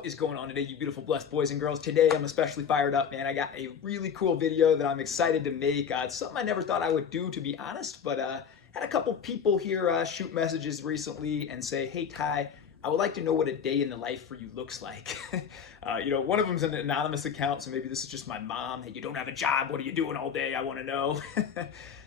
What is going on today, you beautiful, blessed boys and girls? Today, I'm especially fired up, man. I got a really cool video that I'm excited to make. It's something I never thought I would do, to be honest, but had a couple people here shoot messages recently and say, hey, Ty, I would like to know what a day in the life for you looks like. One of them's an anonymous account, so maybe this is just my mom. Hey, you don't have a job. What are you doing all day? I want to know.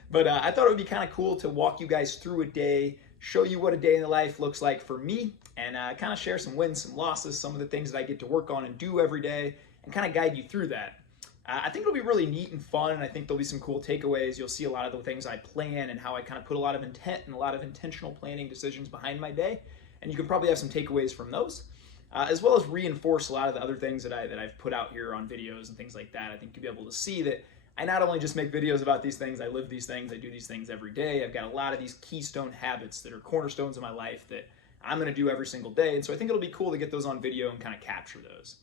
But I thought it would be kind of cool to walk you guys through a day, show you what a day in the life looks like for me, and kind of share some wins, some losses, some of the things that I get to work on and do every day, and kind of guide you through that. I think it'll be really neat and fun, and I think there'll be some cool takeaways. You'll see a lot of the things I plan and how I kind of put a lot of intent and a lot of intentional planning decisions behind my day, and you can probably have some takeaways from those, as well as reinforce a lot of the other things that I've put out here on videos and things like that. I think you'll be able to see that I not only just make videos about these things, I live these things, I do these things every day. I've got a lot of these keystone habits that are cornerstones of my life that I'm going to do every single day. And so I think it'll be cool to get those on video and kind of capture those.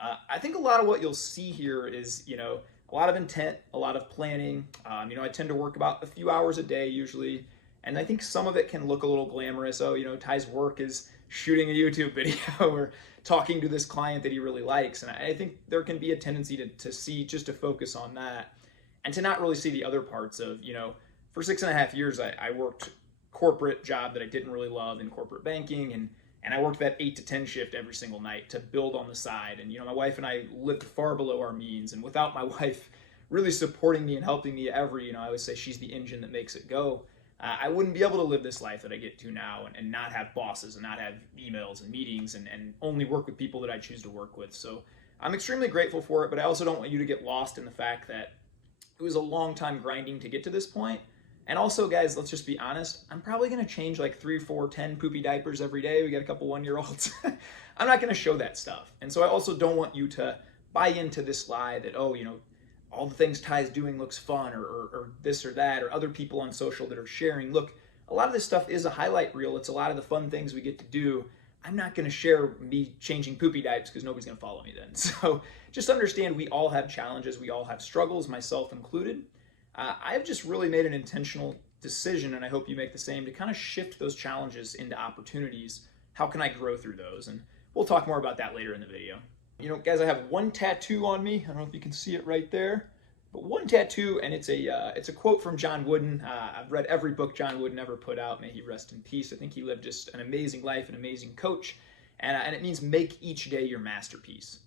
I think a lot of what you'll see here is, a lot of intent, a lot of planning. I tend to work about a few hours a day usually. And I think some of it can look a little glamorous. Oh, Ty's work is shooting a YouTube video or talking to this client that he really likes. And I think there can be a tendency to focus on that and to not really see the other parts of, for 6.5 years, I worked corporate job that I didn't really love in corporate banking. And I worked that 8 to 10 shift every single night to build on the side. And, my wife and I lived far below our means. And without my wife really supporting me and helping me I always say she's the engine that makes it go. I wouldn't be able to live this life that I get to now and not have bosses and not have emails and meetings and only work with people that I choose to work with. So I'm extremely grateful for it, but I also don't want you to get lost in the fact that it was a long time grinding to get to this point. And also, guys, let's just be honest, I'm probably going to change like 3, 4, 10 poopy diapers every day. We got a couple 1-year-olds. I'm not going to show that stuff. And so I also don't want you to buy into this lie that, all the things Ty's doing looks fun or this or that, or other people on social that are sharing. Look, a lot of this stuff is a highlight reel. It's a lot of the fun things we get to do. I'm not going to share me changing poopy diapers because nobody's going to follow me then. So just understand we all have challenges. We all have struggles, myself included. I've just really made an intentional decision, and I hope you make the same, to kind of shift those challenges into opportunities. How can I grow through those? And we'll talk more about that later in the video. Guys, I have one tattoo on me. I don't know if you can see it right there, but one tattoo, and it's a quote from John Wooden. I've read every book John Wooden ever put out. May he rest in peace. I think he lived just an amazing life, an amazing coach, and it means make each day your masterpiece.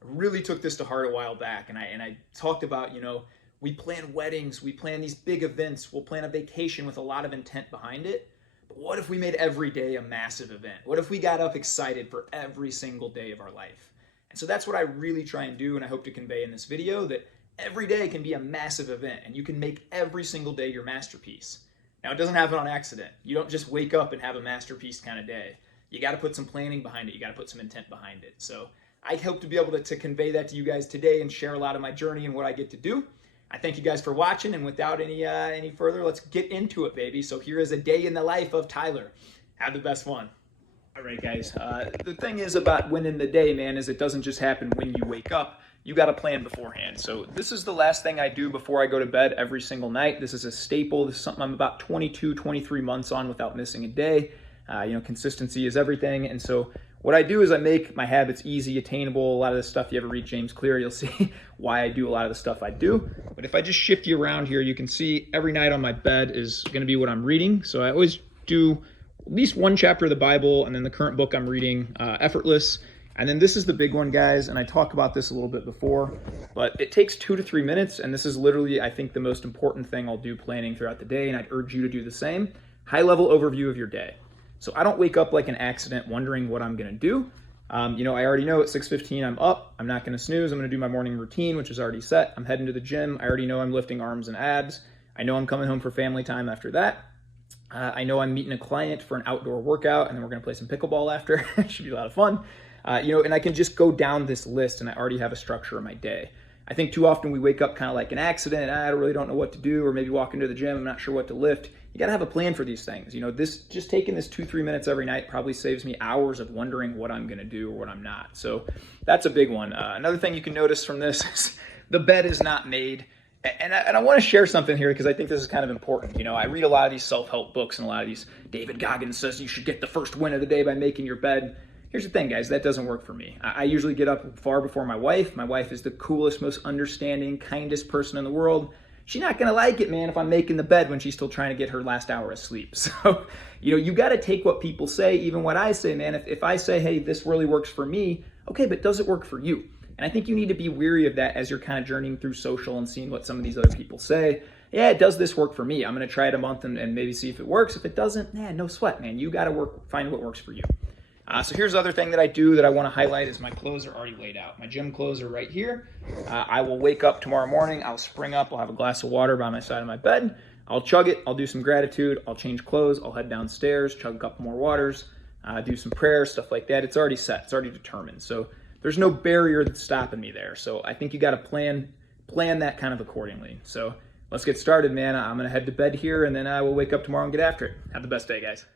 I really took this to heart a while back, and I talked about, we plan weddings, we plan these big events, we'll plan a vacation with a lot of intent behind it. But what if we made every day a massive event? What if we got up excited for every single day of our life? And so that's what I really try and do, and I hope to convey in this video, that every day can be a massive event, and you can make every single day your masterpiece. Now, it doesn't happen on accident. You don't just wake up and have a masterpiece kind of day. You got to put some planning behind it. You got to put some intent behind it. So I hope to be able to convey that to you guys today and share a lot of my journey and what I get to do. I thank you guys for watching, and without any further, let's get into it, baby. So here is a day in the life of Tyler. Have the best one. All right, guys. The thing is about winning the day, man, is it doesn't just happen when you wake up. You got to plan beforehand. So this is the last thing I do before I go to bed every single night. This is a staple. This is something I'm about 22, 23 months on without missing a day. Consistency is everything. And so what I do is I make my habits easy, attainable. A lot of this stuff, you ever read James Clear, you'll see why I do a lot of the stuff I do. But if I just shift you around here, you can see every night on my bed is going to be what I'm reading. So I always do at least one chapter of the Bible, and then the current book I'm reading, Effortless. And then this is the big one, guys, and I talked about this a little bit before, but it takes 2 to 3 minutes, and this is literally, I think, the most important thing I'll do planning throughout the day, and I'd urge you to do the same. High-level overview of your day. So I don't wake up like an accident wondering what I'm going to do. I already know at 6:15 I'm up. I'm not going to snooze. I'm going to do my morning routine, which is already set. I'm heading to the gym. I already know I'm lifting arms and abs. I know I'm coming home for family time after that. I know I'm meeting a client for an outdoor workout, and then we're going to play some pickleball after. It should be a lot of fun. And I can just go down this list, and I already have a structure of my day. I think too often we wake up kind of like an accident. I really don't know what to do, or maybe walk into the gym, I'm not sure what to lift. You got to have a plan for these things. Just taking this 2-3 minutes every night probably saves me hours of wondering what I'm going to do or what I'm not. So that's a big one. Another thing you can notice from this is the bed is not made. And I want to share something here because I think this is kind of important. I read a lot of these self-help books, and a lot of these, David Goggins says you should get the first win of the day by making your bed. Here's the thing, guys, that doesn't work for me. I usually get up far before my wife. My wife is the coolest, most understanding, kindest person in the world. She's not gonna like it, man, if I'm making the bed when she's still trying to get her last hour of sleep. So, you gotta take what people say, even what I say, man. If I say, hey, this really works for me, okay, but does it work for you? And I think you need to be weary of that as you're kind of journeying through social and seeing what some of these other people say. Yeah, does this work for me? I'm gonna try it a month and maybe see if it works. If it doesn't, no sweat, man. You gotta find what works for you. So here's the other thing that I do that I want to highlight is my clothes are already laid out. My gym clothes are right here. I will wake up tomorrow morning. I'll spring up. I'll have a glass of water by my side of my bed. I'll chug it. I'll do some gratitude. I'll change clothes. I'll head downstairs, chug a couple more waters, do some prayers, stuff like that. It's already set. It's already determined. So there's no barrier that's stopping me there. So I think you got to plan that kind of accordingly. So let's get started, man. I'm going to head to bed here, and then I will wake up tomorrow and get after it. Have the best day, guys.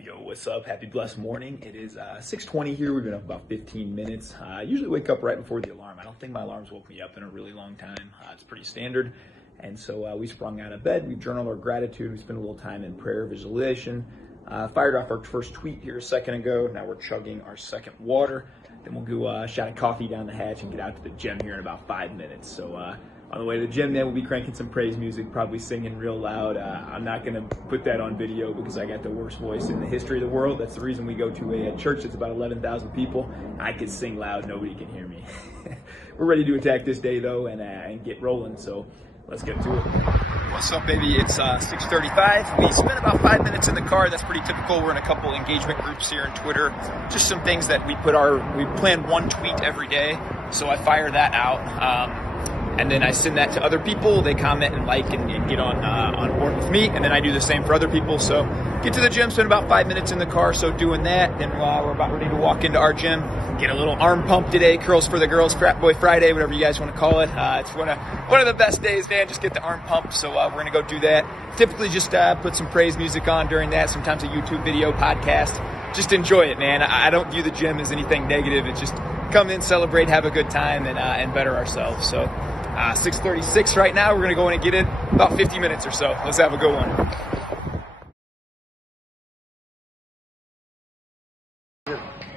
Yo, what's up? Happy blessed morning. It is 6:20 here. We've been up about 15 minutes. I usually wake up right before the alarm. I don't think my alarm's woke me up in a really long time. It's pretty standard. And so we sprung out of bed. We journaled our gratitude. We spent a little time in prayer, visualization. Fired off our first tweet here a second ago. Now we're chugging our second water. Then we'll go a shot of coffee down the hatch and get out to the gym here in about 5 minutes. So on the way to the gym, man, we'll be cranking some praise music, probably singing real loud. I'm not going to put that on video because I got the worst voice in the history of the world. That's the reason we go to a church that's about 11,000 people. I could sing loud. Nobody can hear me. We're ready to attack this day, though, and get rolling. So let's get to it. What's up, baby? It's 6:35. We spent about 5 minutes in the car. That's pretty typical. We're in a couple engagement groups here on Twitter. Just some things that we plan one tweet every day. So I fire that out. And then I send that to other people. They comment and like and get on board with me. And then I do the same for other people. So get to the gym, spend about 5 minutes in the car. So doing that, then we're about ready to walk into our gym. Get a little arm pump today. Curls for the girls, Frat Boy Friday, whatever you guys want to call it. It's one of the best days, man. Just get the arm pump. So we're going to go do that. Typically just put some praise music on during that. Sometimes a YouTube video, podcast. Just enjoy it, man. I don't view the gym as anything negative. It's just come in, celebrate, have a good time, and better ourselves. So 6:36 right now. We're going to go in and get it about 50 minutes or so. Let's have a good one.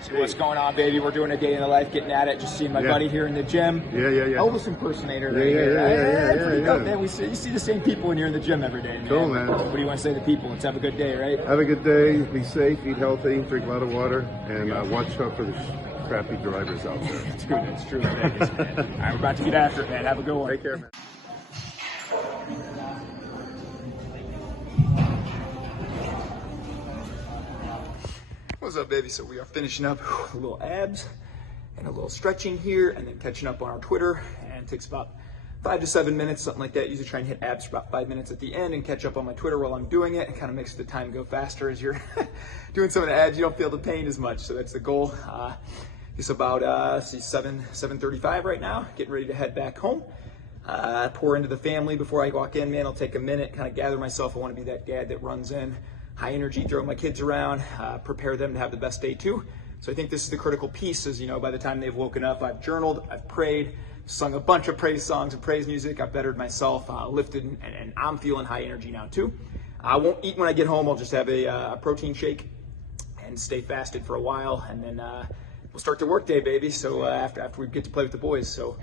So what's going on, baby? We're doing a day in the life, getting at it. Just seeing my buddy here in the gym. Yeah. Elvis impersonator right here. Pretty dope, man. You see the same people when you're in the gym every day, man. Cool, man. What do you want to say to people? Let's have a good day, right? Have a good day. Be safe. Eat healthy. Drink a lot of water. And watch out for the crappy drivers out there. Dude, that's true. Vegas, man. All right, we're about to get after it, man. Have a good one. Take care, man. What's up, baby? So we are finishing up a little abs and a little stretching here, and then catching up on our Twitter. And it takes about 5 to 7 minutes, something like that. Usually try and hit abs for about 5 minutes at the end and catch up on my Twitter while I'm doing it. It kind of makes the time go faster as you're doing some of the abs. You don't feel the pain as much, so that's the goal. It's about 7:35 right now. Getting ready to head back home. Pour into the family before I walk in, man. I'll take a minute, kind of gather myself. I want to be that dad that runs in, high energy, throw my kids around, prepare them to have the best day too. So I think this is the critical piece is, by the time they've woken up, I've journaled, I've prayed, sung a bunch of praise songs and praise music. I've bettered myself, lifted, and I'm feeling high energy now too. I won't eat when I get home. I'll just have a protein shake and stay fasted for a while, and then we'll start the work day, baby. So after we get to play with the boys. So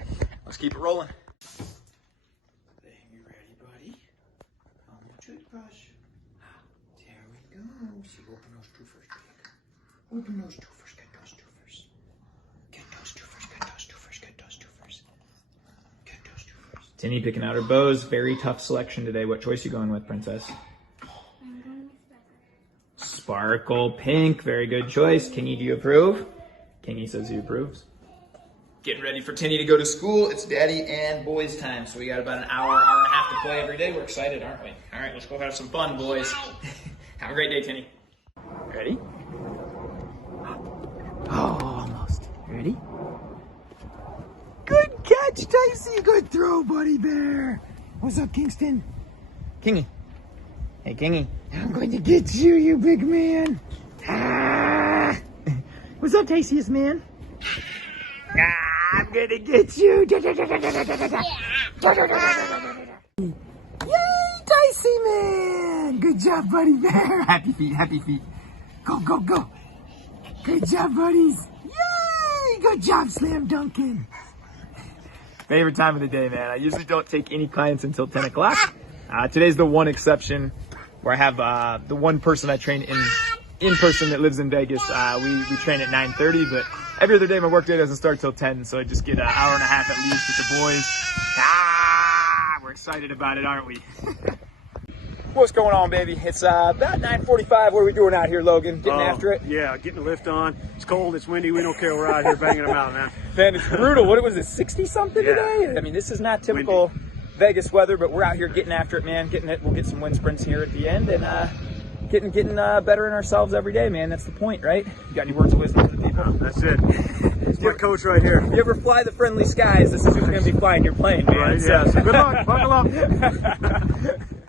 let's keep it rolling. You ready, buddy? On the toothbrush. There we go. See, open those two first, Jake. Open those two first. Get those two first. Get those two first. Get those two first. Get those two first. Get those two first. Tinny picking out her bows. Very tough selection today. What choice you going with, Princess? I'm going with Sparkle pink. Very good choice. Kingy, do you approve? Kingy says he approves. Getting ready for Tinny to go to school. It's daddy and boys time. So we got about an hour and a half to play every day. We're excited, aren't we? All right, let's go have some fun, boys. Have a great day, Tinny. Ready? Oh, almost. Ready? Good catch, Dicey. Good throw, buddy bear. What's up, Kingston? Kingy. Hey, Kingy. I'm going to get you, you big man. Ah. What's up, tastiest man? I'm gonna get you. Yay, Dicey man! Good job, buddy bear. Happy feet, happy feet. Go, go, go. Good job, buddies. Yay! Good job, slam dunking. Favorite time of the day, man. I usually don't take any clients until 10 o'clock. Today's the one exception where I have the one person I train in person that lives in Vegas. We train at 9:30, but every other day my work day doesn't start till 10, so I just get an hour and a half at least with the boys. We're excited about it, aren't we? What's going on, baby? It's about 9:45. What are we doing out here, Logan? Getting after it? Yeah, getting the lift on. It's cold, it's windy, we don't care. We're out here banging them out, man. Man, it's brutal. What was it, 60-something Yeah. today? I mean, this is not typical Vegas weather, but we're out here getting after it, man. Getting it. We'll get some wind sprints here at the end, and getting better in ourselves every day, man. That's the point, right? You got any words of wisdom for the people? That's it. It's my coach right here. You ever fly the friendly skies? This is who's going to be flying your plane, man. Right, yeah. So good luck. Buckle up.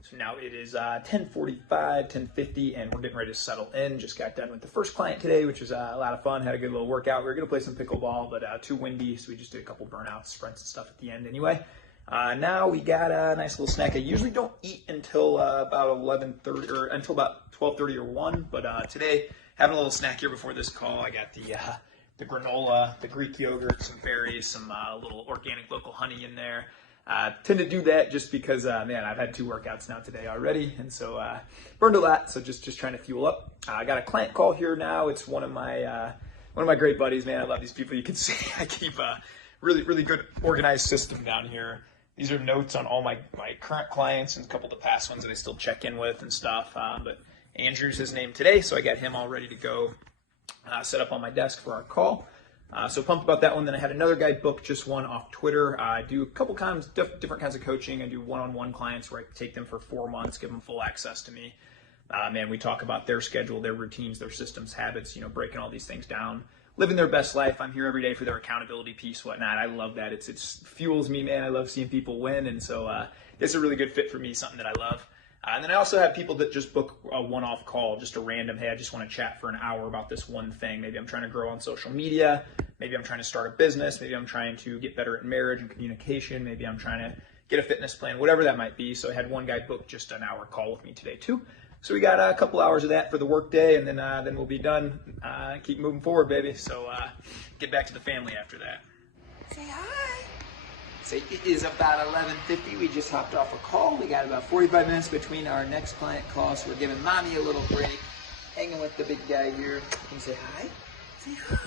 So now it is 10:45, 10:50, and we're getting ready to settle in. Just got done with the first client today, which was a lot of fun. Had a good little workout. We were going to play some pickleball, but too windy, so we just did a couple burnouts, sprints, and stuff at the end anyway. Now we got a nice little snack. I usually don't eat until about 11:30 or until about 12:30 or 1, but today having a little snack here before this call. I got the granola, the Greek yogurt, some berries, some little organic local honey in there. Tend to do that just because, man, I've had 2 workouts now today already, and so burned a lot. So just trying to fuel up. I got a client call here now. It's one of my great buddies, man. I love these people. You can see I keep a really good organized system down here. These are notes on all my current clients and a couple of the past ones that I still check in with and stuff. But Andrew's his name today, so I got him all ready to go, set up on my desk for our call. So pumped about that one. Then I had another guy book just one off Twitter. I do a couple times, different kinds of coaching. I do one-on-one clients where I take them for 4 months, give them full access to me. Man, we talk about their schedule, their routines, their systems, habits, breaking all these things down, living their best life. I'm here every day for their accountability piece, whatnot. I love that. It fuels me, man. I love seeing people win. And so it's a really good fit for me, something that I love. And then I also have people that just book a one-off call, just a random, hey, I just want to chat for an hour about this one thing. Maybe I'm trying to grow on social media. Maybe I'm trying to start a business. Maybe I'm trying to get better at marriage and communication. Maybe I'm trying to get a fitness plan, whatever that might be. So I had one guy book just an hour call with me today too. So we got a couple hours of that for the work day, and then we'll be done. Keep moving forward, baby. So get back to the family after that. Say hi. So it is about 11:50. We just hopped off a call. We got about 45 minutes between our next client call, so we're giving mommy a little break, hanging with the big guy here. Can you say hi? Say hi.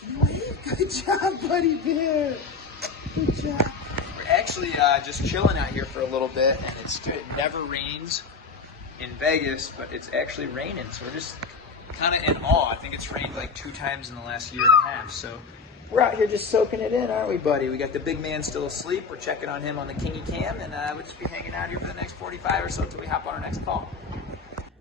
Can you wave? Good job, buddy bear. Good job. We're actually just chilling out here for a little bit, and it's good. It never rains in Vegas, but it's actually raining, so we're just kind of in awe. I think it's rained like 2 times in the last year and a half, so we're out here just soaking it in, aren't we, buddy? We got the big man still asleep. We're checking on him on the Kingy Cam, and we'll just be hanging out here for the next 45 or so until we hop on our next call.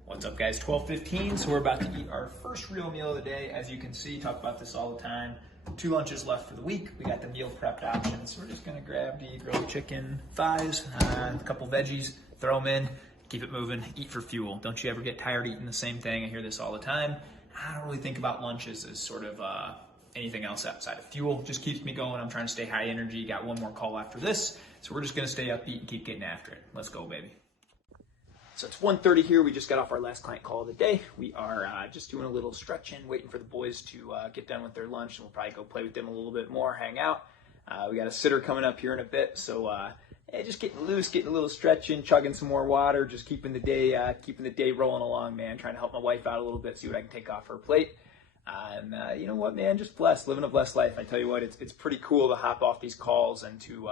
What's up, guys? 12:15, so we're about to eat our first real meal of the day. As you can see, talk about this all the time. 2 lunches left for the week. We got the meal prepped options. So we're just gonna grab the grilled chicken thighs, a couple veggies, throw them in, keep it moving, eat for fuel. Don't you ever get tired eating the same thing? I hear this all the time. I don't really think about lunches as sort of anything else outside of fuel. Just keeps me going. I'm trying to stay high energy. Got one more call after this. So we're just gonna stay upbeat and keep getting after it. Let's go, baby. So it's 1:30 here. We just got off our last client call of the day. We are just doing a little stretching, waiting for the boys to get done with their lunch, and we'll probably go play with them a little bit more, hang out. We got a sitter coming up here in a bit, so just getting loose, getting a little stretching, chugging some more water, just keeping the day rolling along, man. Trying to help my wife out a little bit, see what I can take off her plate. And you know what, man? Just blessed, living a blessed life. I tell you what, it's pretty cool to hop off these calls and to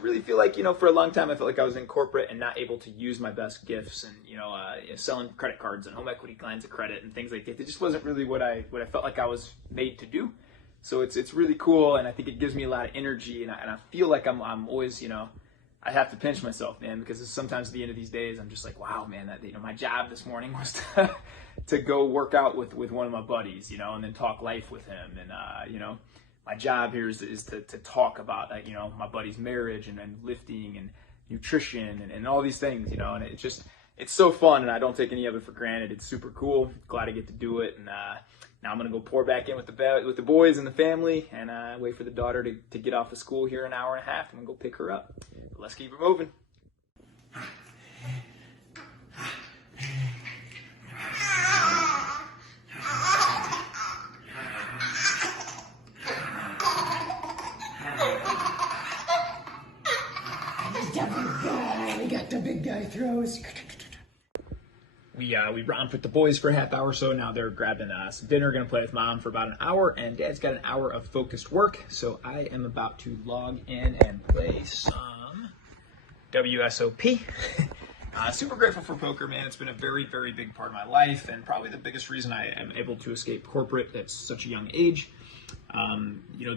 really feel like, for a long time I felt like I was in corporate and not able to use my best gifts, and selling credit cards and home equity lines of credit and things like that. It just wasn't really what I felt like I was made to do. So it's really cool, and I think it gives me a lot of energy, and I feel like I'm always, I have to pinch myself, man, because sometimes at the end of these days I'm just like, wow, man, that my job this morning was to go work out with one of my buddies, and then talk life with him, and my job here is to talk about my buddy's marriage and lifting and nutrition and all these things, and it's so fun, and I don't take any of it for granted. It's super cool. Glad I get to do it, and now I'm gonna go pour back in with the boys and the family, and wait for the daughter to get off of school here in an hour and a half, and go pick her up. But let's keep it moving. the big guy. We got the big guy throws. We romped with the boys for a half hour or so. Now they're grabbing some dinner. Going to play with mom for about an hour, and dad's got an hour of focused work. So I am about to log in and play some WSOP. Super grateful for poker, man. It's been a very, very big part of my life, and probably the biggest reason I am able to escape corporate at such a young age.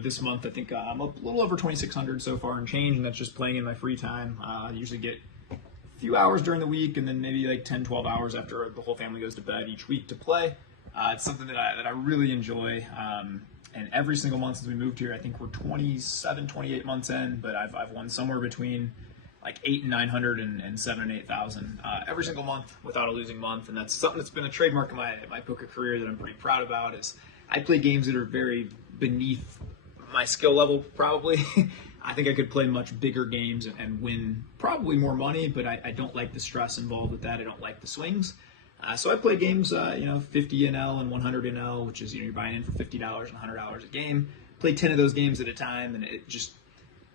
This month I think I'm a little over 2,600 so far and change, and that's just playing in my free time. I usually get few hours during the week and then maybe like 10-12 hours after the whole family goes to bed each week to play. It's something that I really enjoy, and every single month since we moved here, I think we're 28 months in, but I've won somewhere between like 800 and 900 and 7,000 and 8,000 every single month without a losing month. And that's something that's been a trademark of my poker career that I'm pretty proud about. Is I play games that are very beneath my skill level probably. I think I could play much bigger games and win probably more money, but I don't like the stress involved with that. I don't like the swings. So I play games, 50 NL and 100 NL, which is, you're buying in for $50 and $100 a game. Play 10 of those games at a time, and it just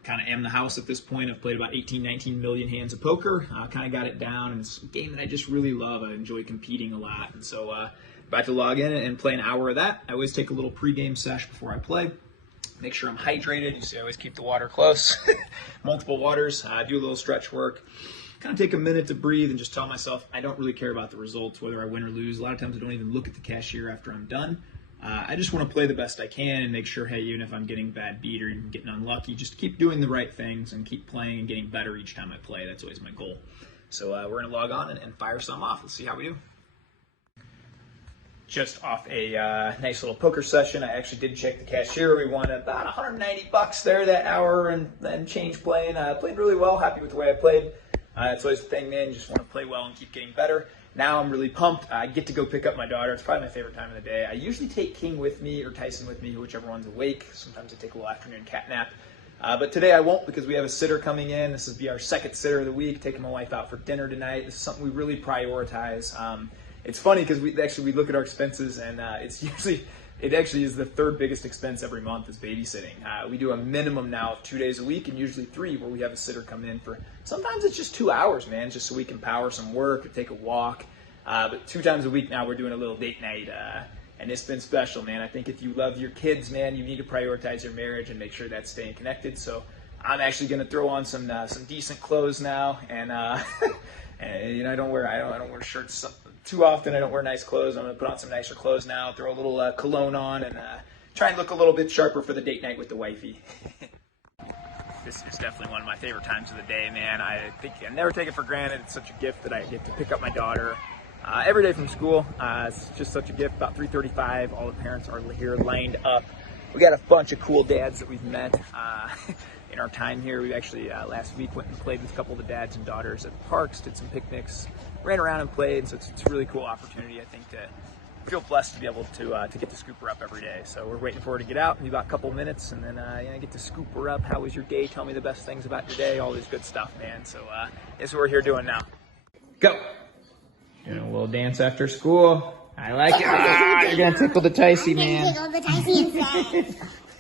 kind of am the house at this point. I've played about 18, 19 million hands of poker. Kind of got it down, and it's a game that I just really love. I enjoy competing a lot, and so about to log in and play an hour of that. I always take a little pregame sesh before I play. Make sure I'm hydrated. You see, I always keep the water close. Multiple waters. Do a little stretch work. Kind of take a minute to breathe and just tell myself I don't really care about the results, whether I win or lose. A lot of times I don't even look at the cashier after I'm done. I just want to play the best I can and make sure, hey, even if I'm getting bad beat or even getting unlucky, just keep doing the right things and keep playing and getting better each time I play. That's always my goal. So we're going to log on and fire some off. Let's see how we do. Just off a nice little poker session. I actually did check the cashier. We won about $190 there that hour and change playing. Played really well. Happy with the way I played. That's always the thing, man. You just want to play well and keep getting better. Now I'm really pumped. I get to go pick up my daughter. It's probably my favorite time of the day. I usually take King with me or Tyson with me, whichever one's awake. Sometimes I take a little afternoon cat nap. But today I won't because we have a sitter coming in. This will be our second sitter of the week, taking my wife out for dinner tonight. This is something we really prioritize. It's funny because we look at our expenses, and it actually is the third biggest expense every month is babysitting. We do a minimum now of 2 days a week and usually 3 where we have a sitter come in for, sometimes it's just 2 hours, man, just so we can power some work or take a walk. But 2 times a week now we're doing a little date night, and it's been special, man. I think if you love your kids, man, you need to prioritize your marriage and make sure that's staying connected. So I'm actually going to throw on some decent clothes now, and and I don't wear shirts too often. I don't wear nice clothes. I'm going to put on some nicer clothes now, throw a little cologne on, and try and look a little bit sharper for the date night with the wifey. This is definitely one of my favorite times of the day, man. I think I never take it for granted. It's such a gift that I get to pick up my daughter every day from school. It's just such a gift. About 3:35, all the parents are here lined up. We got a bunch of cool dads that we've met in our time here. We actually last week went and played with a couple of the dads and daughters at the parks, did some picnics, ran around and played. So it's a really cool opportunity, I think, to feel blessed to be able to get to scoop her up every day. So we're waiting for her to get out in about a couple of minutes, and then get to scoop her up. How was your day? Tell me the best things about your day. All this good stuff, man. So that's what we're here doing now. Go. Doing a little dance after school. I like it. You're gonna tickle the Ticey, man. Tickle the Ticey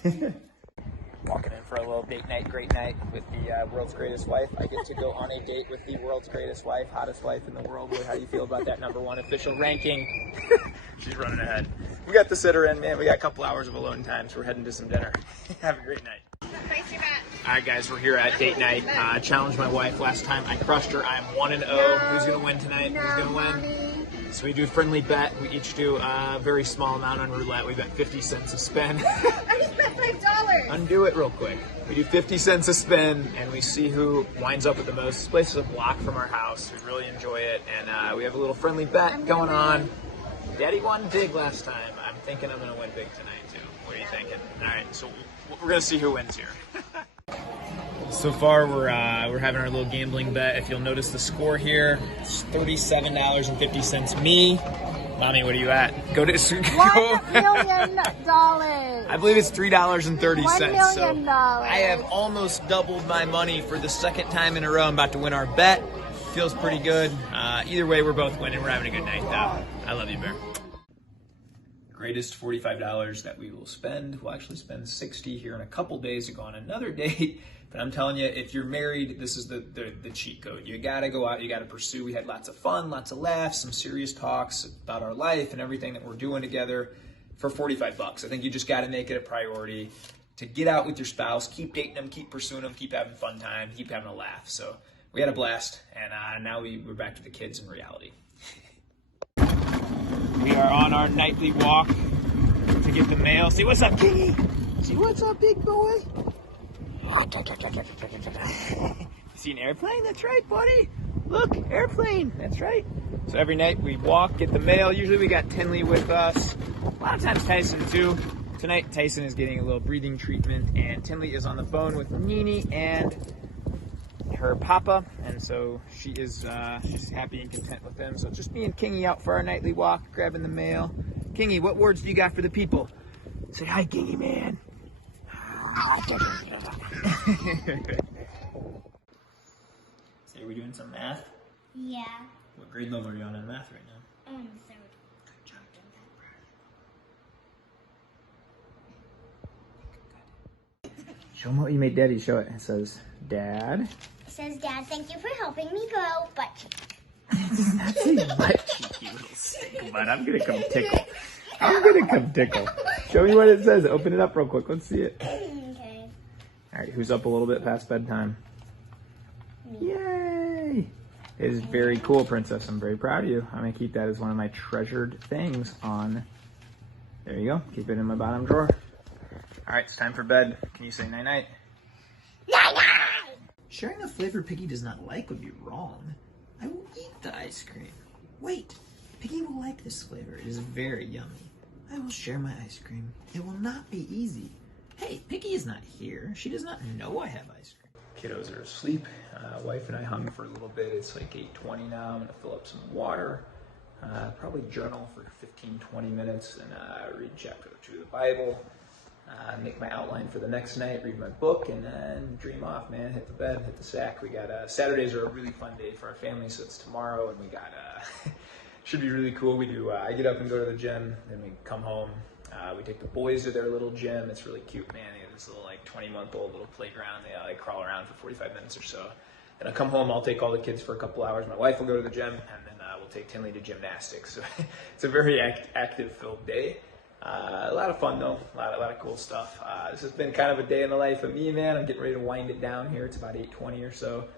inside. Walking in for a little date night, great night with the world's greatest wife. I get to go on a date with the world's greatest wife, hottest wife in the world. How do you feel about that #1 official ranking? She's running ahead. We got the sitter in, man. We got a couple hours of alone time, so we're heading to some dinner. Have a great night. All right, guys, we're here at date night. Challenged my wife last time. I crushed her. I'm 1-0. Who's going to win tonight? Who's going to win? So we do a friendly bet. We each do a very small amount on roulette. We bet 50 cents a spin. I just bet $5. Undo it real quick. We do 50 cents a spin, and we see who winds up with the most. This place is a block from our house. We really enjoy it, and we have a little friendly bet going on. Daddy won big last time. I'm thinking I'm going to win big tonight, too. What are you thinking? All right, so we're going to see who wins here. So far, we're having our little gambling bet. If you'll notice the score here, it's $37.50 me. Mommy, what are you at? Go to $1 million. I believe it's $3.30. $1 million. So I have almost doubled my money for the second time in a row. I'm about to win our bet. Feels pretty good. Either way, we're both winning. We're having a good night, though. I love you, Bear. greatest $45 that we will spend. We'll actually spend $60 here in a couple days to go on another date. But I'm telling you, if you're married, this is the cheat code. You gotta go out, you gotta pursue. We had lots of fun, lots of laughs, some serious talks about our life and everything that we're doing together for $45. I think you just gotta make it a priority to get out with your spouse, keep dating them, keep pursuing them, keep having fun time, keep having a laugh. So we had a blast, and now we're back to the kids in reality. We are on our nightly walk to get the mail. See what's up, Kingy? See what's up, big boy? See an airplane? That's right, buddy. Look, airplane. That's right. So every night we walk, get the mail. Usually we got Tinley with us. A lot of times Tyson too. Tonight Tyson is getting a little breathing treatment, and Tinley is on the phone with Nini and her papa, and so she is she's happy and content with them. So just me and Kingy out for our nightly walk, grabbing the mail. Kingy, what words do you got for the people? Say hi, Kingy, man. So are we doing some math? Yeah. What grade level are you on in math right now? Third. Good job, Show them what you made Daddy. Show it. It says, Dad. It says, Dad, thank you for helping me go, butt cheek. That's a butt cheek, you little sick butt. I'm gonna come tickle. I'm gonna come tickle. Show me what it says. Open it up real quick. Let's see it. Okay. All right, who's up a little bit past bedtime? Me. Yay! It is very cool, Princess. I'm very proud of you. I'm gonna keep that as one of my treasured things on. There you go. Keep it in my bottom drawer. All right, it's time for bed. Can you say night-night? Night-night! Sharing a flavor Piggy does not like would be wrong. I will eat the ice cream. Wait, Piggy will like this flavor. It is very yummy. I will share my ice cream. It will not be easy. Hey, Piggy is not here. She does not know I have ice cream. Kiddos are asleep. Wife and I hung for a little bit. It's like 8:20 now. I'm gonna fill up some water. Probably journal for 15-20 minutes and read chapter 2 of the Bible. Make my outline for the next night, read my book, and then dream off, man. Hit the bed, hit the sack. We got Saturdays are a really fun day for our family, so it's tomorrow, and we got should be really cool. We do. I get up and go to the gym, then we come home. We take the boys to their little gym. It's really cute, man. They have this little 20-month-old little playground. They crawl around for 45 minutes or so. Then I come home. I'll take all the kids for a couple hours. My wife will go to the gym, and then we'll take Tinley to gymnastics. So it's a very active-filled day. A lot of fun though, a lot of cool stuff. This has been kind of a day in the life of me, man. I'm getting ready to wind it down here. It's about 8:20 or so.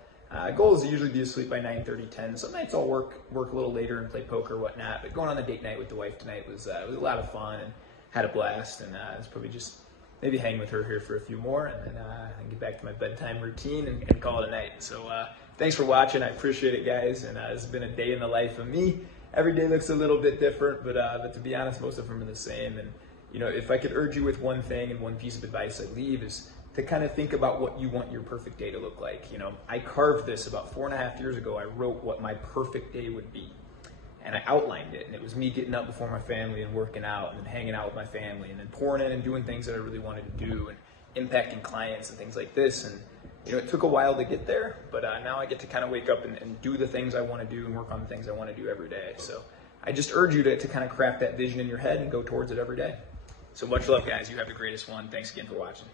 Goal is to usually be asleep by 9:30, 10. Some nights I'll work a little later and play poker or whatnot. But going on the date night with the wife tonight was a lot of fun and had a blast. And it's probably just maybe hang with her here for a few more and then get back to my bedtime routine and call it a night. So thanks for watching. I appreciate it, guys. And this has been a day in the life of me. Every day looks a little bit different, but to be honest, most of them are the same. And if I could urge you with one thing and one piece of advice I'd leave is to kind of think about what you want your perfect day to look like. I carved this about 4.5 years ago. I wrote what my perfect day would be, and I outlined it. And it was me getting up before my family and working out, and then hanging out with my family, and then pouring in and doing things that I really wanted to do, and impacting clients and things like this. And it took a while to get there, but now I get to kind of wake up and do the things I want to do and work on the things I want to do every day. So I just urge you to kind of craft that vision in your head and go towards it every day. So much love, guys. You have the greatest one. Thanks again for watching.